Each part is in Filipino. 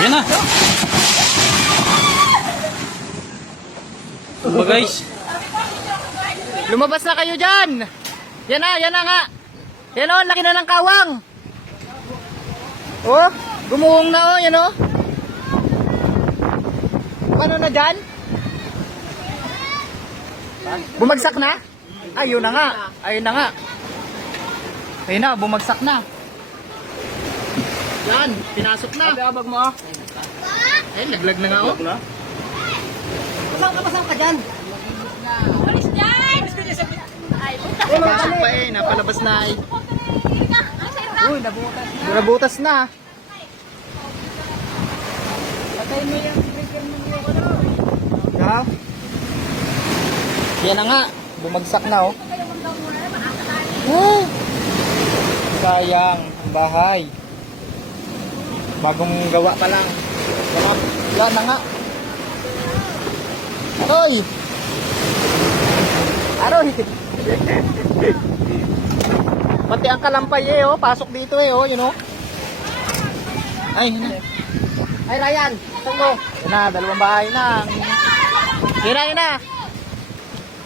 Yan na. Ba guys? Lumabas na kayo dyan! Yan na, yan na nga! Yan o, laki na ng kawang! Oh, gumuhong na oh, yan o. Paano na dyan? Bumagsak na? Ayun na nga, ayun na nga. Ayun na, bumagsak na. Yan, pinasok na. abag mo ah. Ay, laglag na nga oh. Pasang ka, pasang ka dyan. Alis dyan! Ay, puta. Pinasok pa eh, napalabas na eh. Uy, nabutas. Nabutas na. Patay mo yung breaker mo yung ano. Ha? Yan na nga. Bumagsak na oh. Ah, sayang ang bahay. Bagong gawa pa lang. Yan na, nga. Aroy! Aroy! Pati ang kalampay eh oh. Pasok dito eh oh. Yun oh. Ay, yun. Ay, Ryan, saan? Yan na, dalawang bahay na. Yan na, yan na.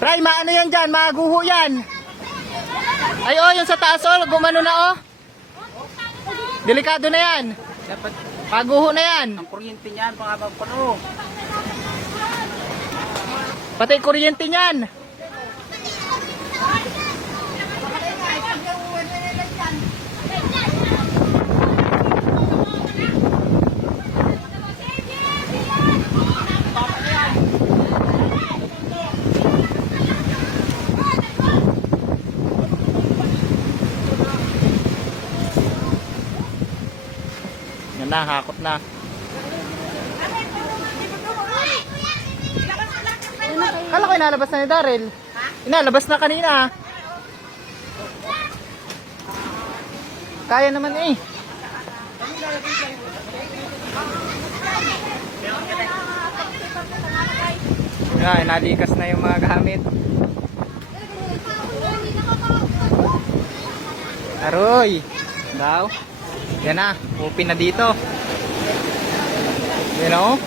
Pray, maano yan dyan? Maguho yan. Ay, oh, yung sa taas, oh, gumano na, oh. Delikado na yan. Dapat Maguho na yan. ang kuryente niyan, pangabag pa no. Pati kuryente niyan. Na, hakot na. Kala ko inalabas na ni Daryl. Inalabas na kanina. Kaya naman eh. Yan, nalikas na yung mga gamit. Aroy! Daw. Yan na, open na dito. You know?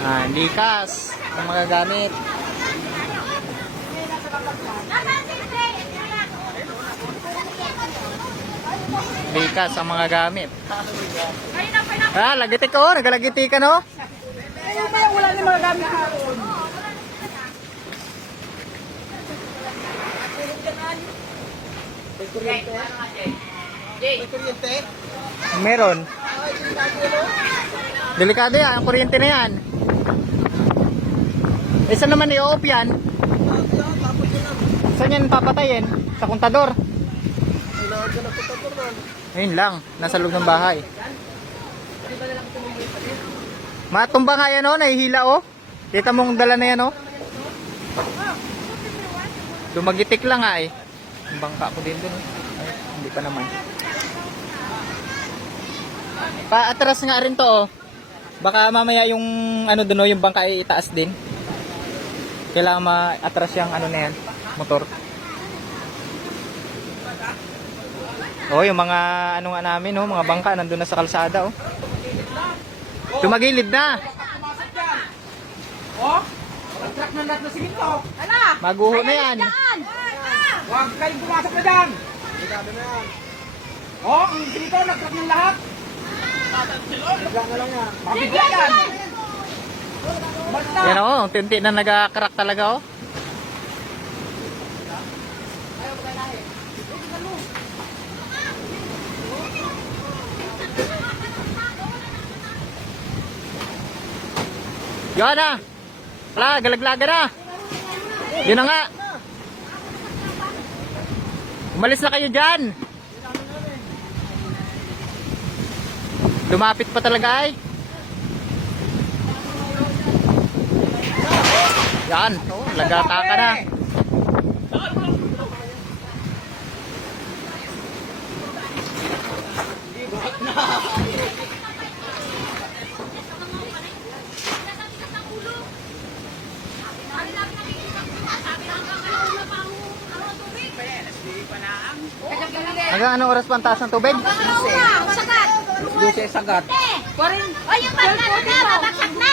Ah, likas ng mga gamit. Likas ang mga gamit. Ah, lagiti ko, nagalagiti ka no? Wala na mga gamit mo? Meron. Delikado yan, ang kuryente na yan. Eh, saan naman i-off yan? Saan yan papatayin? Sa kontador? Ayun lang, nasa loob ng bahay. Matumba nga yan o, nahihila o. Kita mong dala na yan o. Dumagitik lang nga eh. Ang bangka ko din dun. eh. Ay, hindi pa naman. Paatras nga rin to oh. Baka mamaya yung ano dun oh, yung bangka ay itaas din. Kailangan ma-atras yung ano na yan, motor. Oh, yung mga ano nga namin oh, mga bangka nandun na sa kalsada oh. Tumagilid na. Oh? Truck na lahat na simento. Ala! Maguho na yan. Huwag kayong pumasok na dyan. Oh, ang dito, nag-truck ng lahat. Yan. Yan oh, tinti na nagakarak talaga oh. Yan na. Wala, galaglaga na. Yun na nga. Umalis na kayo dyan. Lumapit pa talaga ay. Yan, lagata ka na. Hanggang anong oras pa ang taas ng tubig? Sagat! Luce sagat. Parin. O, yung bangka na babagsak na.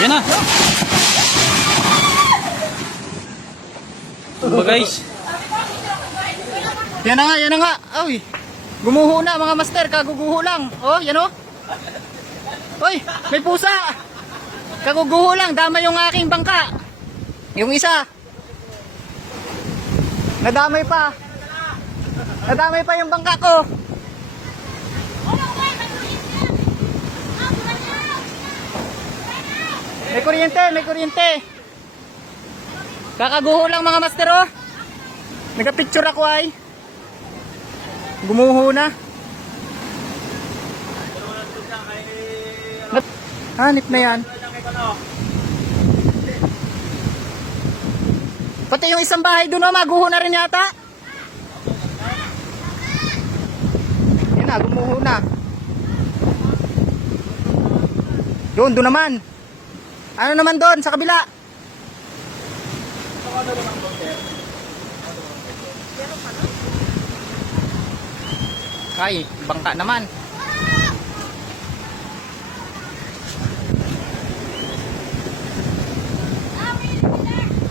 Yan na. Ba guys? Yan na nga, yan na nga. Ay, gumuho na mga master, kaguguho lang. Oh, yan oh. Oy, may pusa. Kaguguho lang, dama yung aking bangka. Yung isa. Nadamay pa. Nadamay pa yung bangka ko. May kuryente, may kuryente. Kakaguho lang mga master oh. Nagka-picture ako ay. Gumuho na. Hanip na yan. Pati yung isang bahay doon, oh, maguho na rin yata. Yun na, gumuho na. Doon, doon naman. Ano naman doon, sa kabila? Ay, bangka naman.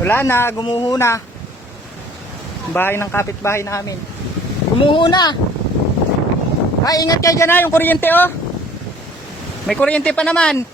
Wala na, gumuho na. Bahay ng kapitbahay namin. Gumuho na. Ay, ingat kayo dyan ha, yung kuryente oh. May kuryente pa naman.